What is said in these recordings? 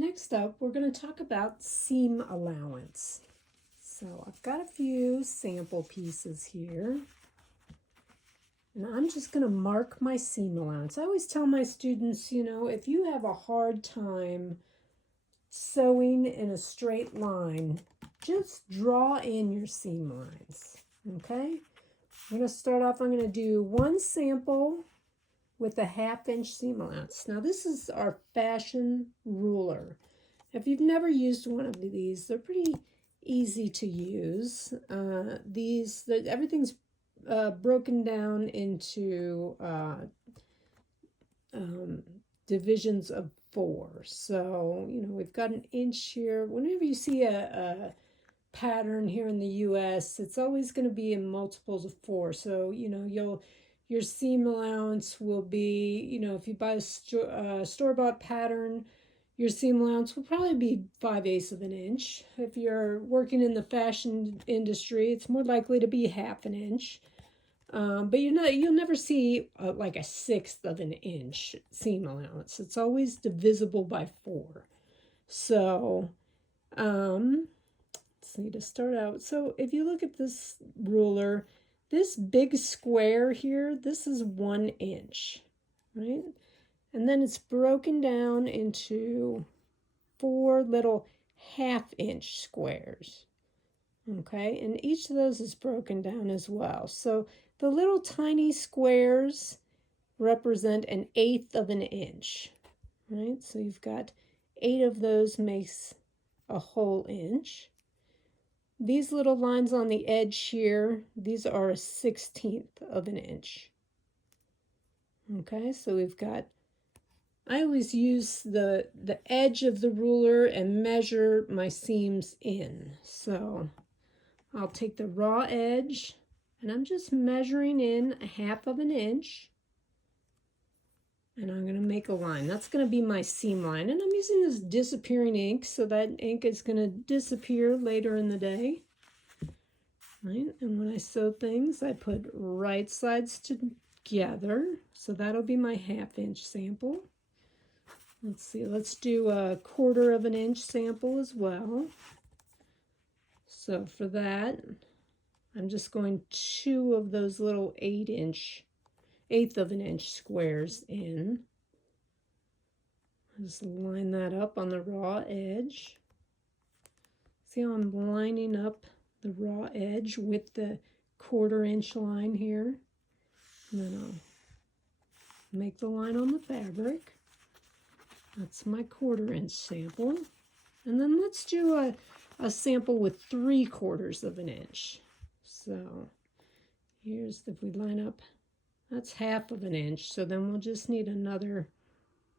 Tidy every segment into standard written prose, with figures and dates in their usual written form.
Next up, we're going to talk about seam allowance. So I've got a few sample pieces here. And I'm just going to mark my seam allowance. I always tell my students, if you have a hard time sewing in a straight line, just draw in your seam lines, okay? I'm going to start off, I'm going to do one sample with a 1/2 inch seam allowance. Now this is our fashion ruler. If you've never used one of these, they're pretty easy to use. Everything's broken down into divisions of 4. So, we've got an inch here. Whenever you see a pattern here in the US, it's always going to be in multiples of 4. So, your seam allowance will be, if you buy a store-bought pattern, your seam allowance will probably be 5/8 of an inch. If you're working in the fashion industry, it's more likely to be 1/2 inch. But you'll never see like a 1/6 of an inch seam allowance. It's always divisible by 4. So, let's see, to start out. So if you look at this ruler, this big square here, this is 1 inch, right? And then it's broken down into 4 little 1/2 inch squares, okay? And each of those is broken down as well. So the little tiny squares represent 1/8 of an inch, right? So you've got 8 of those makes a whole inch. These little lines on the edge here, these are a 1/16 of an inch. Okay, so we've got, I always use the edge of the ruler and measure my seams in. So I'll take the raw edge and I'm just measuring in a 1/2 of an inch. And I'm going to make a line. That's going to be my seam line. And I'm using this disappearing ink, so that ink is going to disappear later in the day. Right? And when I sew things, I put right sides together. So that'll be my 1/2 inch sample. Let's see, let's do a 1/4 of an inch sample as well. So for that, I'm just going 2 of those little 1/8 of an inch squares in. Just line that up on the raw edge. See how I'm lining up the raw edge with the 1/4 inch line here? And then I'll make the line on the fabric. That's my 1/4 inch sample. And then let's do a sample with 3/4 of an inch. So here's, if we line up, that's 1/2 of an inch. So then we'll just need another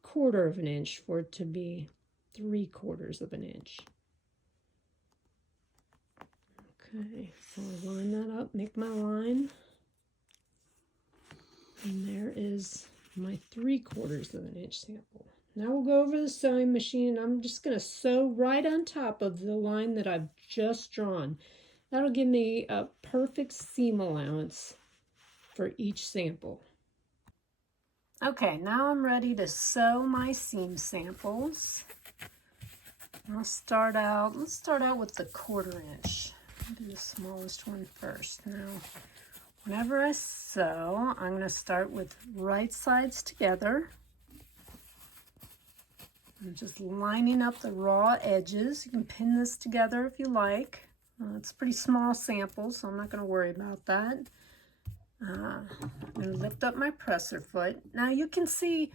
1/4 of an inch for it to be 3/4 of an inch. Okay, so I'll line that up, make my line. And there is my 3/4 of an inch sample. Now we'll go over the sewing machine and I'm just going to sew right on top of the line that I've just drawn. That'll give me a perfect seam allowance for each sample. Okay, now I'm ready to sew my seam samples. Let's start out with the 1/4 inch. I'll do the smallest one first. Now, whenever I sew, I'm going to start with right sides together. I'm just lining up the raw edges. You can pin this together if you like. It's a pretty small sample, so I'm not going to worry about that. I'm going to lift up my presser foot. Now you can see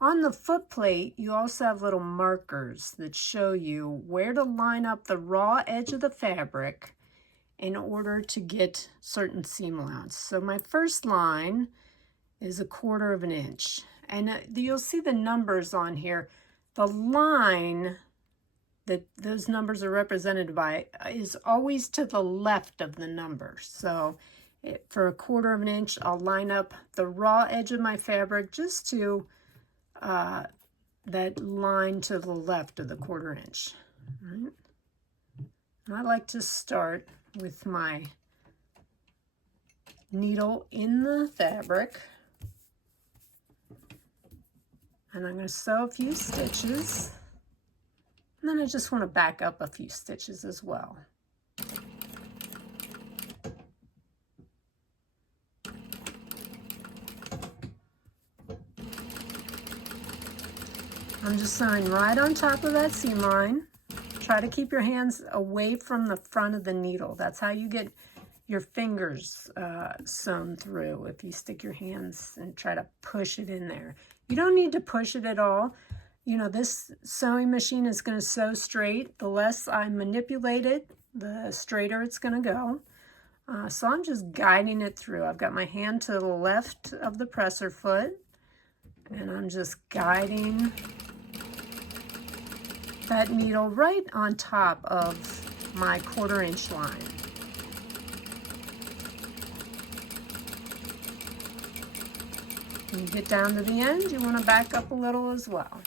on the foot plate, you also have little markers that show you where to line up the raw edge of the fabric in order to get certain seam allowance. So my first line is a 1/4 of an inch. And you'll see the numbers on here. The line that those numbers are represented by is always to the left of the number. So for a 1/4 of an inch, I'll line up the raw edge of my fabric just to that line to the left of the 1/4 inch. Right? And I like to start with my needle in the fabric. And I'm going to sew a few stitches. And then I just want to back up a few stitches as well. I'm just sewing right on top of that seam line. Try to keep your hands away from the front of the needle. That's how you get your fingers sewn through, if you stick your hands and try to push it in there. You don't need to push it at all. You know, this sewing machine is going to sew straight. The less I manipulate it, the straighter it's going to go. So I'm just guiding it through. I've got my hand to the left of the presser foot, and I'm just guiding that needle right on top of my 1/4 inch line. When you get down to the end, you want to back up a little as well.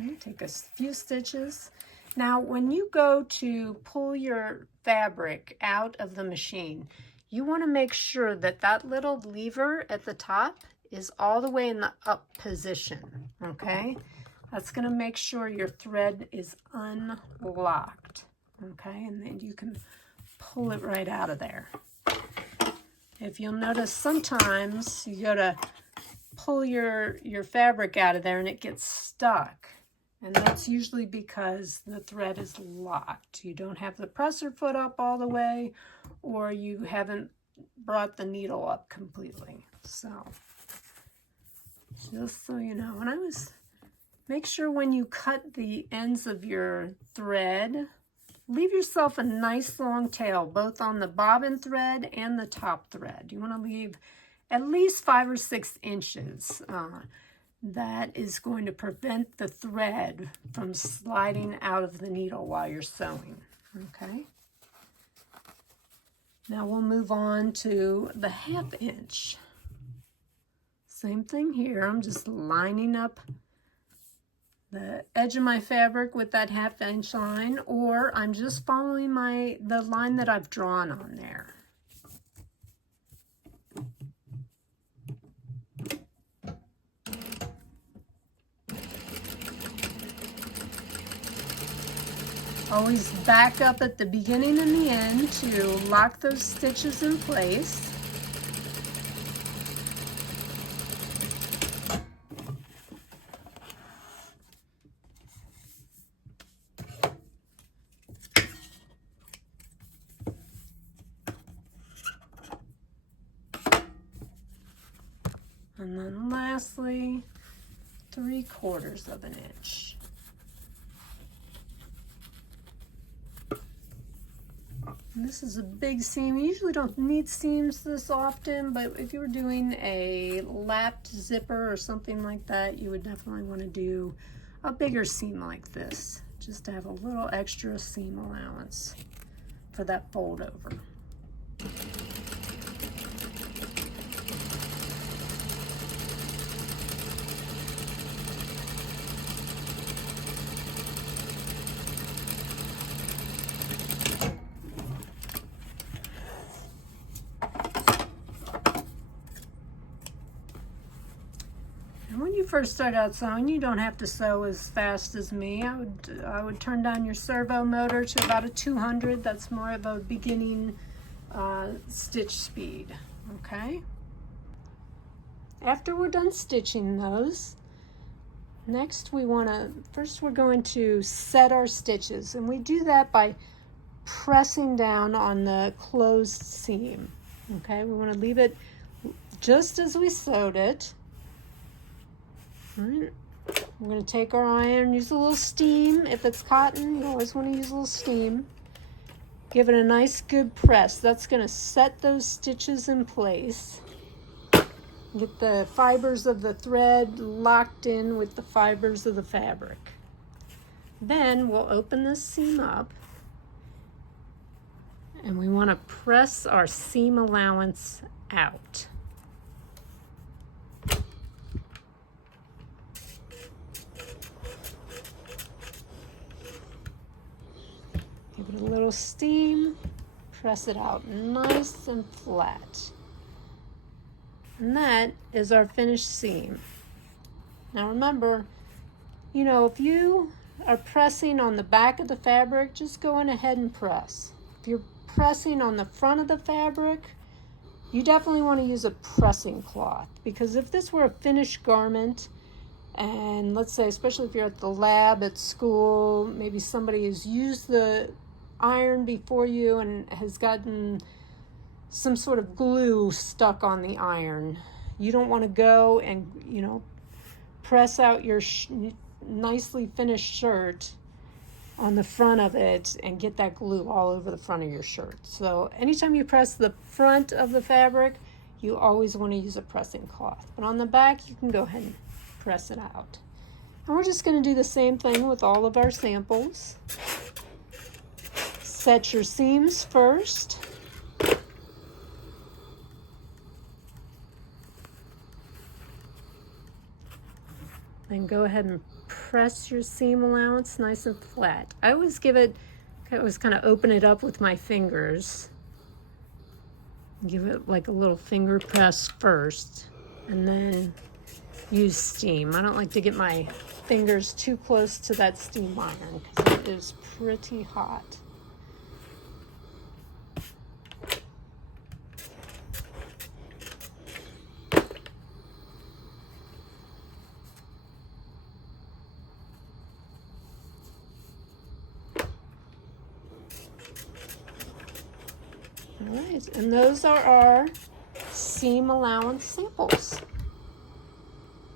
Okay, take a few stitches. Now, when you go to pull your fabric out of the machine, you want to make sure that that little lever at the top is all the way in the up position, okay? That's going to make sure your thread is unlocked, okay? And then you can pull it right out of there. If you'll notice, sometimes you go to pull your fabric out of there and it gets stuck. And that's usually because the thread is locked. You don't have the presser foot up all the way, or you haven't brought the needle up completely. So, just so you know, make sure when you cut the ends of your thread, leave yourself a nice long tail, both on the bobbin thread and the top thread. You want to leave at least 5 or 6 inches. That is going to prevent the thread from sliding out of the needle while you're sewing, okay? Now we'll move on to the 1/2 inch. Same thing here. I'm just lining up the edge of my fabric with that 1/2 inch line, or I'm just following the line that I've drawn on there. Always back up at the beginning and the end to lock those stitches in place. And then lastly, 3/4 of an inch. And this is a big seam. You usually don't need seams this often, but if you were doing a lapped zipper or something like that, you would definitely want to do a bigger seam like this, just to have a little extra seam allowance for that fold over. When you first start out sewing, you don't have to sew as fast as me. I would turn down your servo motor to about a 200. That's more of a beginning stitch speed, okay? After we're done stitching those, next we're going to set our stitches, and we do that by pressing down on the closed seam, okay? We want to leave it just as we sewed it. All right. We're going to take our iron, use a little steam. If it's cotton, you always want to use a little steam. Give it a nice good press. That's going to set those stitches in place. Get the fibers of the thread locked in with the fibers of the fabric. Then we'll open this seam up, and we want to press our seam allowance out. Give it a little steam, press it out nice and flat. And that is our finished seam. Now remember, if you are pressing on the back of the fabric, just go on ahead and press. If you're pressing on the front of the fabric, you definitely want to use a pressing cloth, because if this were a finished garment, and let's say, especially if you're at the lab at school, maybe somebody has used the iron before you and has gotten some sort of glue stuck on the iron. You don't want to go and, press out your nicely finished shirt on the front of it and get that glue all over the front of your shirt. So anytime you press the front of the fabric, you always want to use a pressing cloth. But on the back, you can go ahead and press it out. And we're just going to do the same thing with all of our samples. Set your seams first. Then go ahead and press your seam allowance nice and flat. I always kind of open it up with my fingers. Give it like a little finger press first, and then use steam. I don't like to get my fingers too close to that steam iron because it is pretty hot. All right, and those are our seam allowance samples.